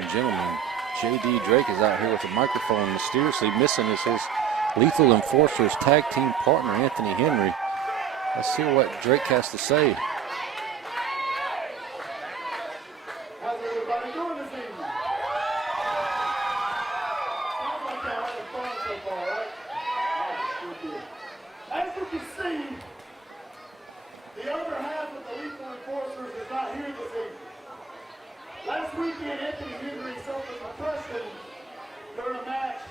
and gentlemen. J.D. Drake is out here with the microphone, mysteriously missing is his Lethal Enforcers tag team partner, Anthony Henry. Let's hear what Drake has to say. How's everybody doing this evening? Sounds like y'all having fun so far, right? As you can see, the other half of the Lethal Enforcers is not here this evening. Last weekend, Anthony Henry suffered concussion during a match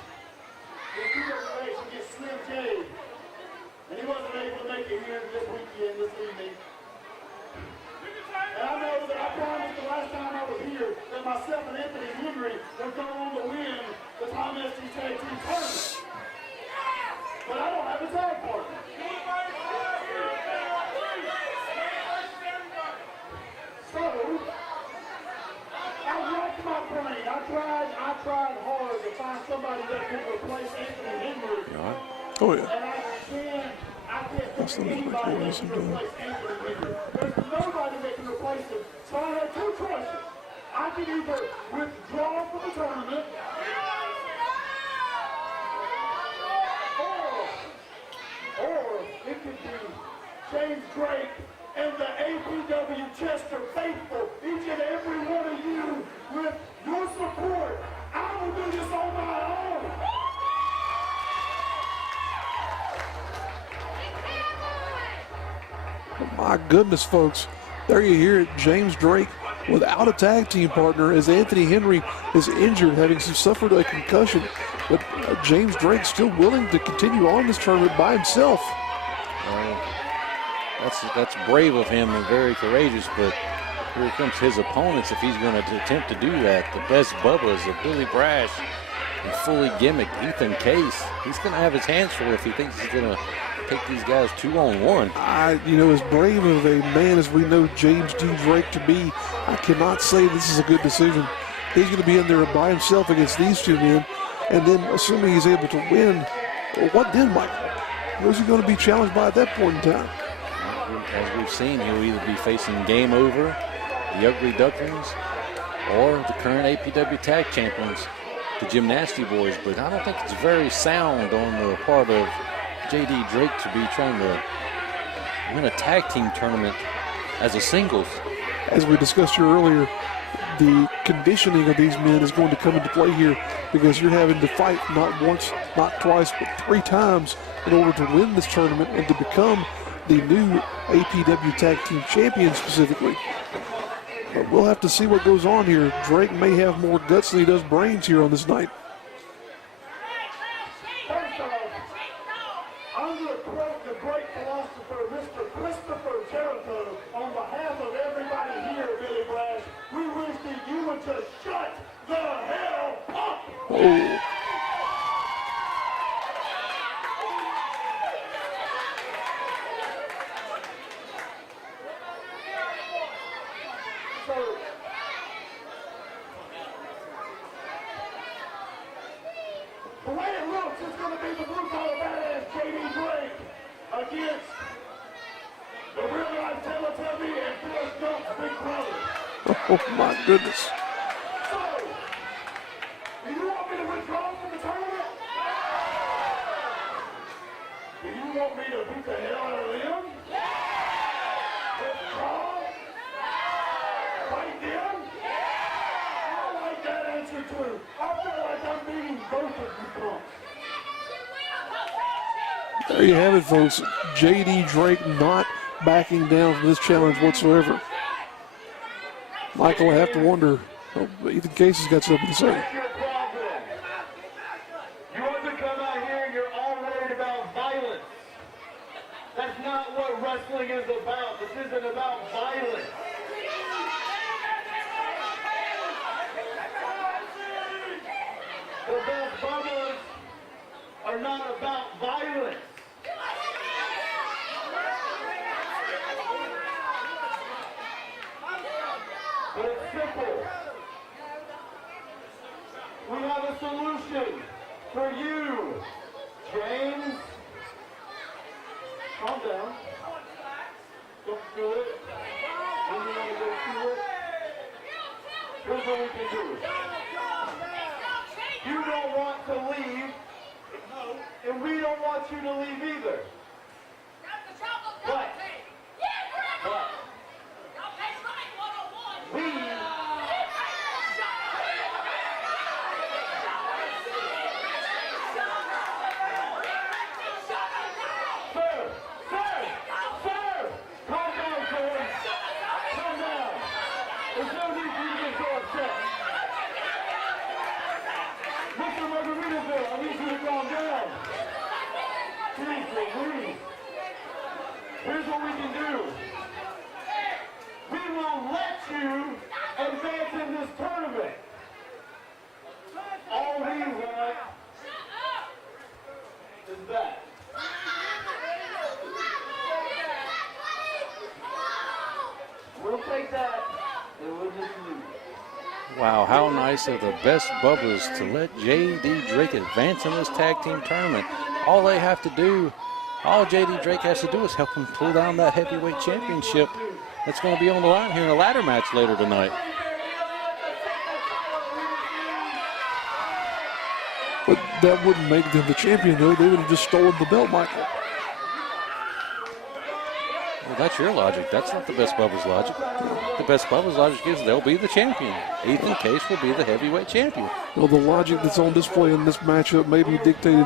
in the race against Slim J. And he wasn't able to make it here this weekend, this evening. And I know that I promised the last time I was here that myself and Anthony Henry would go on to win the Tom SC Tag Team Tournament. But I don't have a tag partner. So, I racked my brain. I tried hard to find somebody that could replace Anthony Henry. Oh, yeah. And I can't think of anybody that can replace Anthony Henry. There's nobody that can replace him. So I had two choices. I could either withdraw from the tournament, or it could be James Drake and the APW Chester faithful, each and every one of you, with your support. I will do this on my own. My goodness, folks. There you hear it. James Drake without a tag team partner as Anthony Henry is injured, having suffered a concussion. But James Drake still willing to continue on this tournament by himself. That's brave of him and very courageous, but here comes his opponents if he's going to attempt to do that. The best Bubbas of Billy Brash and fully gimmicked Ethan Case. He's going to have his hands full if he thinks he's going to take these guys 2-on-1. As brave of a man as we know James D. Drake to be, I cannot say this is a good decision. He's going to be in there by himself against these two men, and then assuming he's able to win, what then, Michael? Who's he going to be challenged by at that point in time? As we've seen, he'll either be facing Game Over, the Ugly Ducklings, or the current APW Tag Champions, the Gymnasty Boys. But I don't think it's very sound on the part of J.D. Drake to be trying to win a tag team tournament as a singles. As we discussed here earlier, the conditioning of these men is going to come into play here because you're having to fight not once, not twice, but 3 times in order to win this tournament and to become the new APW Tag Team Champion specifically. But we'll have to see what goes on here. Drake may have more guts than he does brains here on this night. First off, I'm going to quote the great philosopher, Mr. Christopher Jericho, on behalf of everybody here, Billy Brash. We wish that you would just shut the hell up. Oh. The way it looks, it's going to be the blue-collar badass J.D. Drake against the real-life Teletubby and Forrest Gump's big brother. Oh, my goodness. So, do you want me to withdraw from the tournament? Do you want me to beat the hell out of them? Withdraw? Fight them? I like that answer, too. I feel like I'm beating both of you punks. There you have it, folks. J.D. Drake not backing down from this challenge whatsoever. Michael, I have to wonder, Ethan Case has got something to say. That's your problem. You want to come out here and you're all worried about violence. That's not what wrestling is about. This isn't about violence. The best Bubbas are not about violence. But it's simple. We have a solution for you, James. Calm down. Don't do it. When you want to go through it. Here's what we can do. You don't want to leave, and we don't want you to leave either. But we here's what we can do. We will let you advance in this tournament. All we want is that. We'll take that and we'll just leave. Wow, how nice of the best Bubbas to let J.D. Drake advance in this tag team tournament. All they have to do, all J.D. Drake has to do is help him pull down that heavyweight championship that's going to be on the line here in a ladder match later tonight. But that wouldn't make them the champion, though. They would have just stolen the belt, Michael. Well, that's your logic. That's not the best Bubbas logic. The best Bubbas logic is they'll be the champion. Ethan Case will be the heavyweight champion. Well, the logic that's on display in this matchup may be dictated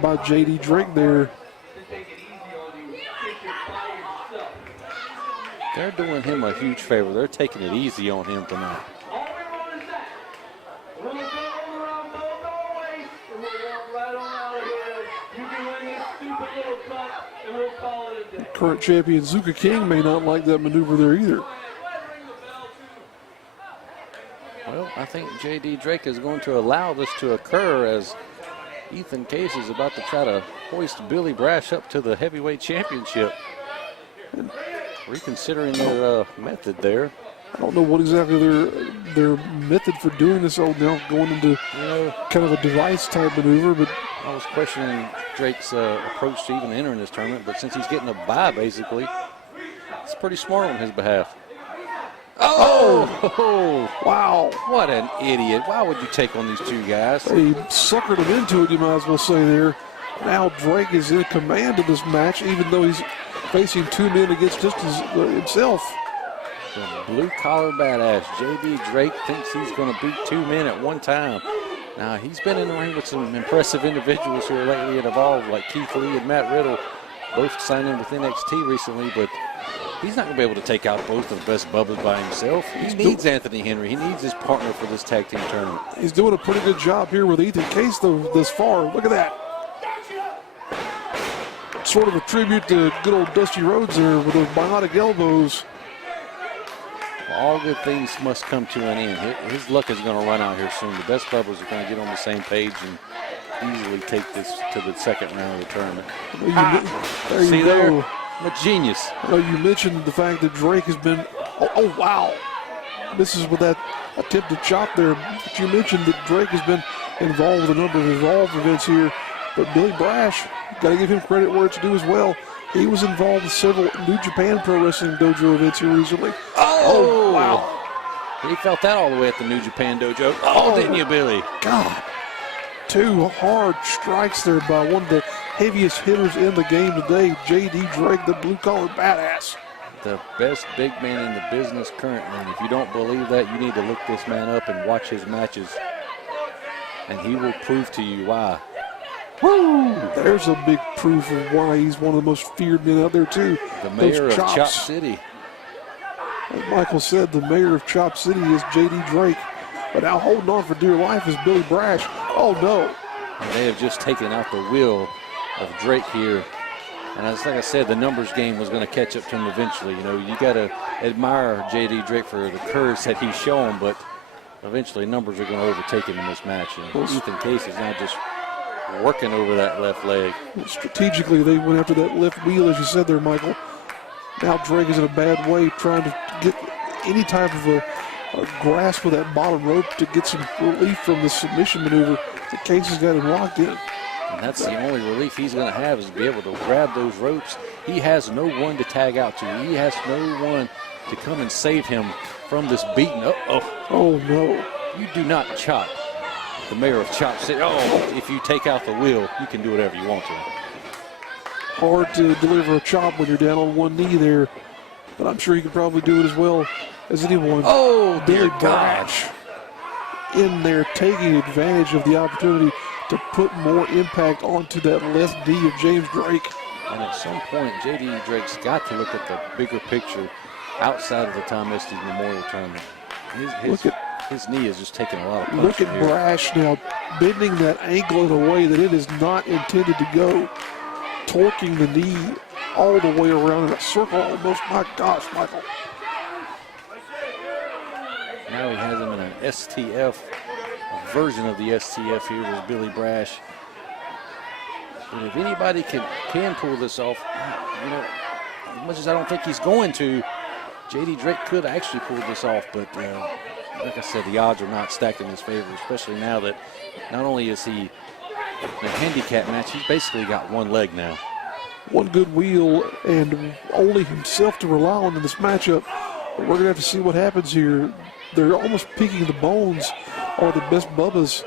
by J.D. Drake there. They're doing him a huge favor. They're taking it easy on him tonight. Current champion Zuka King may not like that maneuver there either. Well, I think J.D. Drake is going to allow this to occur as Ethan Case is about to try to hoist Billy Brash up to the heavyweight championship. And reconsidering their method there. I don't know what exactly their method for doing this. Oh, now going into kind of a device type maneuver, but I was questioning Drake's approach to even entering this tournament, but since he's getting a bye, basically, it's pretty smart on his behalf. Oh! Wow. What an idiot. Why would you take on these two guys? They suckered him into it, you might as well say there. Now Drake is in command of this match, even though he's facing two men against just himself. The blue-collar badass, J.D. Drake, thinks he's going to beat two men at one time. Now, he's been in the ring with some impressive individuals here lately at Evolve, like Keith Lee and Matt Riddle, both signed in with NXT recently, but he's not going to be able to take out both of the best Bubbas by himself. He needs Anthony Henry. He needs his partner for this tag team tournament. He's doing a pretty good job here with Ethan Case, though, this far. Look at that. Sort of a tribute to good old Dusty Rhodes there with those bionic elbows. All good things must come to an end. His luck is going to run out here soon. The best Bubbas are going to get on the same page and easily take this to the second round of the tournament. There See you there? go. I'm a genius. You mentioned the fact that Drake has been, oh wow. This is with that attempted chop there. But you mentioned that Drake has been involved with a number of Evolve events here. But Billy Brash, got to give him credit where it's due as well. He was involved in several New Japan Pro Wrestling Dojo events here recently. Oh, wow. He felt that all the way at the New Japan Dojo. Oh, didn't you, Billy? God. Two hard strikes there by one of the heaviest hitters in the game today, J.D. Drake, the blue-collar badass. The best big man in the business currently. And if you don't believe that, you need to look this man up and watch his matches. And he will prove to you why. Woo! There's a big proof of why he's one of the most feared men out there, too. The mayor of Chop City. Like Michael said, the mayor of Chop City is J.D. Drake. But now holding on for dear life is Billy Brash. Oh, no. And they have just taken out the will of Drake here. And like I said, the numbers game was going to catch up to him eventually. You know, you got to admire J.D. Drake for the courage that he's shown, but eventually numbers are going to overtake him in this match. And Ethan Case is now just working over that left leg. Strategically, they went after that left wheel, as you said there, Michael. Now Drake is in a bad way, trying to get any type of a grasp of that bottom rope to get some relief from the submission maneuver. The Case has got him locked in. And that's the only relief he's going to have is be able to grab those ropes. He has no one to tag out to. He has no one to come and save him from this beating. Oh, no. You do not chop. The mayor of Chop said, oh, if you take out the wheel, you can do whatever you want to. Hard to deliver a chop when you're down on one knee there, but I'm sure he could probably do it as well as anyone. Oh, Billy dear Brash in there taking advantage of the opportunity to put more impact onto that left knee of James Drake. And at some point, J.D. Drake's got to look at the bigger picture outside of the Tom Estes Memorial Tournament. His knee is just taking a lot of punch. Look at Brash now bending that ankle in a way that it is not intended to go. Torquing the knee all the way around in a circle almost. My gosh, Michael. Now he has him in an STF, a version of the STF here with Billy Brash. But if anybody can pull this off, you know, as much as I don't think he's going to, J.D. Drake could actually pull this off, but like I said, the odds are not stacked in his favor, especially now that not only is he in a handicap match, he's basically got one leg now. One good wheel and only himself to rely on in this matchup. But we're going to have to see what happens here. They're almost peaking the bones are the best Bubbas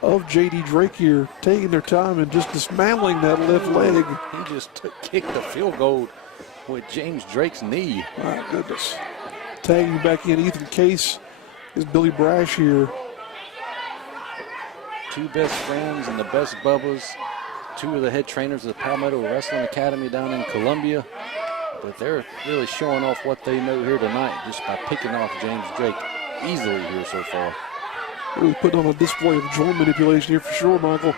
of J.D. Drake here, taking their time and just dismantling that left leg. He just kicked the field goal with James Drake's knee. My goodness. Tagging back in Ethan Case is Billy Brash here. Two best friends and the best Bubbas. Two of the head trainers of the Palmetto Wrestling Academy down in Columbia. But they're really showing off what they know here tonight just by picking off James Drake easily here so far. Really putting on a display of joint manipulation here for sure, Michael.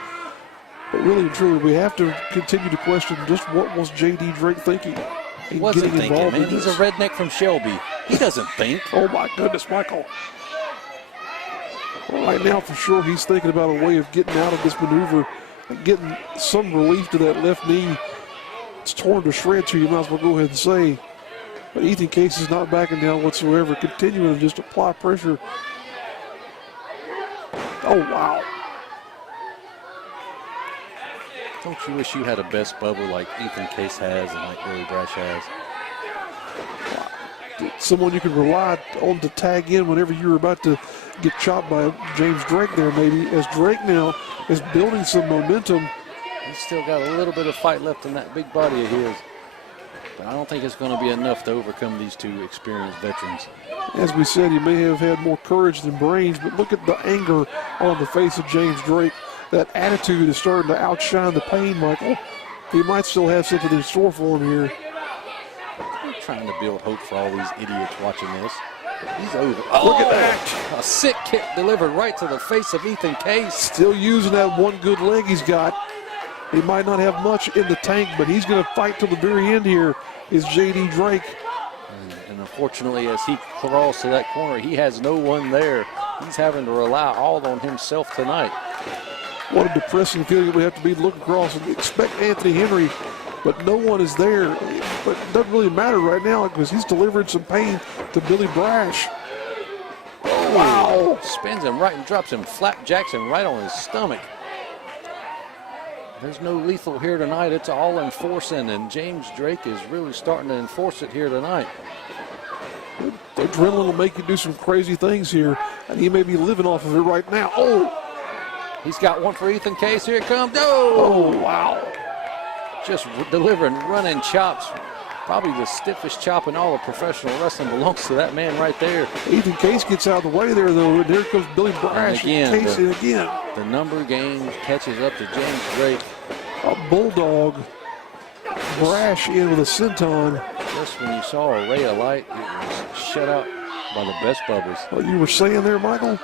But really and truly, we have to continue to question just what was J.D. Drake thinking. He wasn't thinking, man. He's a redneck from Shelby. He doesn't think. Oh, my goodness, Michael. Well, right now, for sure, he's thinking about a way of getting out of this maneuver and getting some relief to that left knee. It's torn to shreds here, you might as well go ahead and say. But Ethan Case is not backing down whatsoever, continuing to just apply pressure. Oh, wow. Don't you wish you had a best Bubba like Ethan Case has and like Billy Brash has? Someone you can rely on to tag in whenever you're about to get chopped by James Drake there, maybe, as Drake now is building some momentum. He's still got a little bit of fight left in that big body of his. But I don't think it's going to be enough to overcome these two experienced veterans. As we said, he may have had more courage than brains, but look at the anger on the face of James Drake. That attitude is starting to outshine the pain, Michael. He might still have something in store for him here. I'm trying to build hope for all these idiots watching this. He's over. Look at that. A sick kick delivered right to the face of Ethan Case. Still using that one good leg he's got. He might not have much in the tank, but he's going to fight till the very end here, is J.D. Drake. And unfortunately, as he crawls to that corner, he has no one there. He's having to rely all on himself tonight. What a depressing feeling it would have to be to look across and expect Anthony Henry, but no one is there. But it doesn't really matter right now because he's delivering some pain to Billy Brash. Oh, wow. Spins him right and drops him, flapjacks him right on his stomach. There's no lethal here tonight. It's all enforcing, and James Drake is really starting to enforce it here tonight. The adrenaline will make you do some crazy things here, and he may be living off of it right now. Oh! He's got one for Ethan Case. Here it comes. Oh, wow. Just delivering running chops. Probably the stiffest chop in all of professional wrestling belongs to that man right there. Ethan Case gets out of the way there, though, and there comes Billy Brash. And Case again. The number game catches up to James Drake. A bulldog. Brash in with a senton. Just when you saw a ray of light, it was shut out by the best Bubbas. What you were saying there, Michael?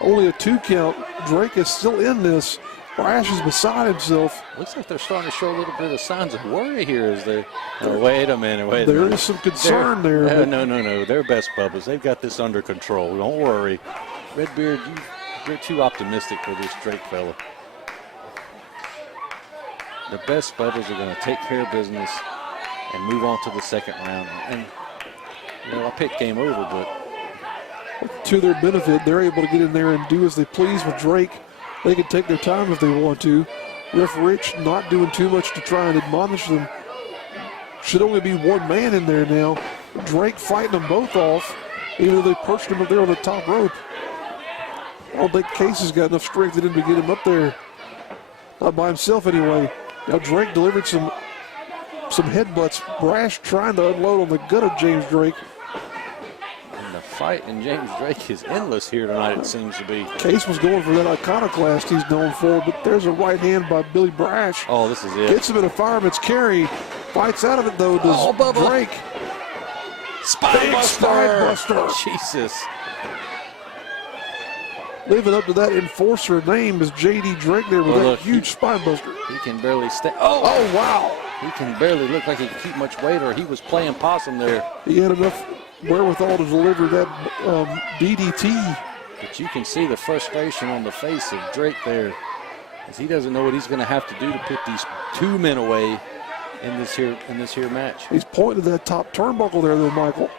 Only a 2 count. Drake is still in this. Brash is beside himself. Looks like they're starting to show a little bit of signs of worry here as they. Oh, wait a minute, wait a minute. There is some concern there. No. They're best Bubbas. They've got this under control. Don't worry. Redbeard, you're too optimistic for this Drake fella. The best Bubbas are going to take care of business and move on to the second round. And, you know, I picked game over, but. To their benefit, they're able to get in there and do as they please with Drake. They can take their time if they want to. Ref Rich not doing too much to try and admonish them. Should only be one man in there now. Drake fighting them both off, even though they perched him up there on the top rope. I don't think Case has got enough strength in him to get him up there. Not by himself anyway. Now Drake delivered some headbutts. Brash trying to unload on the gut of James Drake. And the fight in James Drake is endless here tonight, it seems to be. Case was going for that iconoclast he's known for, but there's a right hand by Billy Brash. Oh, this is it. Gets him in a fireman's carry. Fights out of it, though, does Bubba. Drake. Spine buster. Jesus. Living up to that enforcer name is J.D. Drake there with that huge spine buster. He can barely stay. Oh, wow. He can barely look like he can keep much weight, or he was playing possum there. He had enough wherewithal to deliver that DDT. But you can see the frustration on the face of Drake there, as he doesn't know what he's going to have to do to put these two men away in this here match. He's pointing to that top turnbuckle there, though, Michael.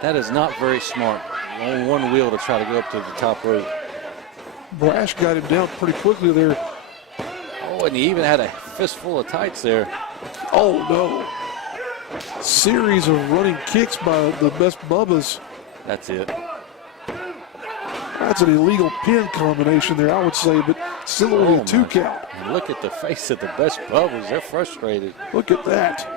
That is not very smart. On one wheel to try to go up to the top rope. Brash got him down pretty quickly there. Oh, and he even had a fistful of tights there. Oh, no. Series of running kicks by the best Bubbas. That's it. That's an illegal pin combination there, I would say, but still only a 2 count. And look at the face of the best Bubbas. They're frustrated. Look at that.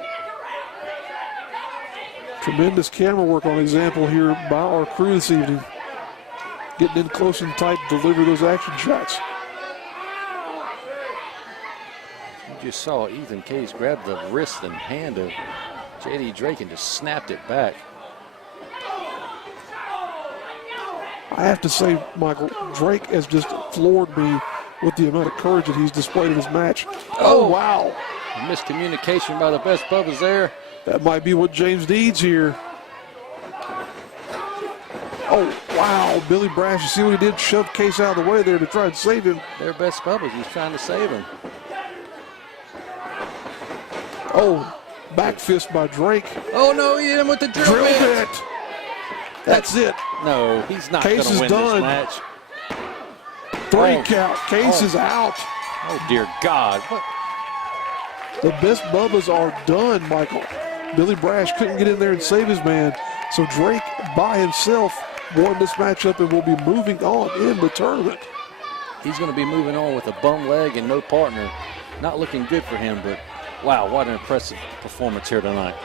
Tremendous camera work on example here by our crew this evening. Getting in close and tight to deliver those action shots. You just saw Ethan Case grab the wrist and hand of J.D. Drake and just snapped it back. I have to say, Michael, Drake has just floored me with the amount of courage that he's displayed in this match. Oh, wow. A miscommunication by the best Bubbas there. That might be what James needs here. Oh, wow. Billy Brash, you see what he did? Shoved Case out of the way there to try and save him. Their best Bubbas. He's trying to save him. Oh, back fist by Drake. Oh, no, he hit him with the drill bit. That's it. No, he's not going to win this match. 3 count. Case is out. Oh, dear God. What? The best Bubbas are done, Michael. Billy Brash couldn't get in there and save his man. So Drake, by himself, won this matchup and will be moving on in the tournament. He's going to be moving on with a bum leg and no partner. Not looking good for him, but wow, what an impressive performance here tonight.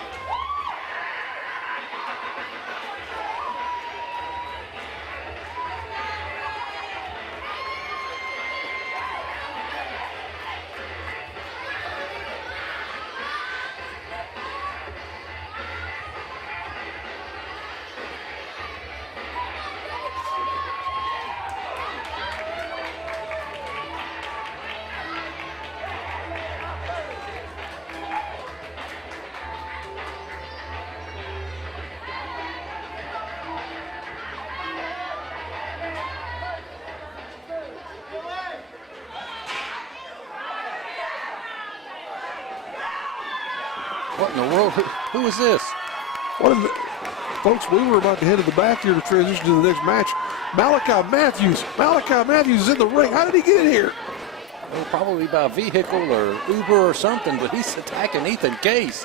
What in the world? Who is this? Folks, we were about to head to the back here to transition to the next match. Malachi Matthews. Malachi Matthews is in the ring. How did he get in here? Well, probably by vehicle or Uber or something, but he's attacking Ethan Case.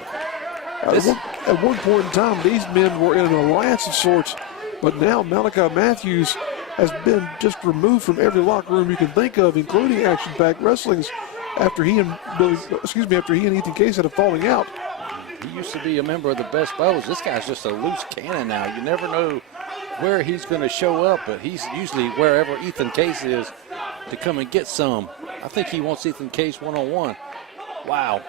At one point in time, these men were in an alliance of sorts, but now Malachi Matthews has been just removed from every locker room you can think of, including Action Pack Wrestling's, after he and Ethan Case had a falling out. He used to be a member of the Best Bubbas. This guy's just a loose cannon now. You never know where he's going to show up, but he's usually wherever Ethan Case is to come and get some. I think he wants Ethan Case one-on-one. Wow.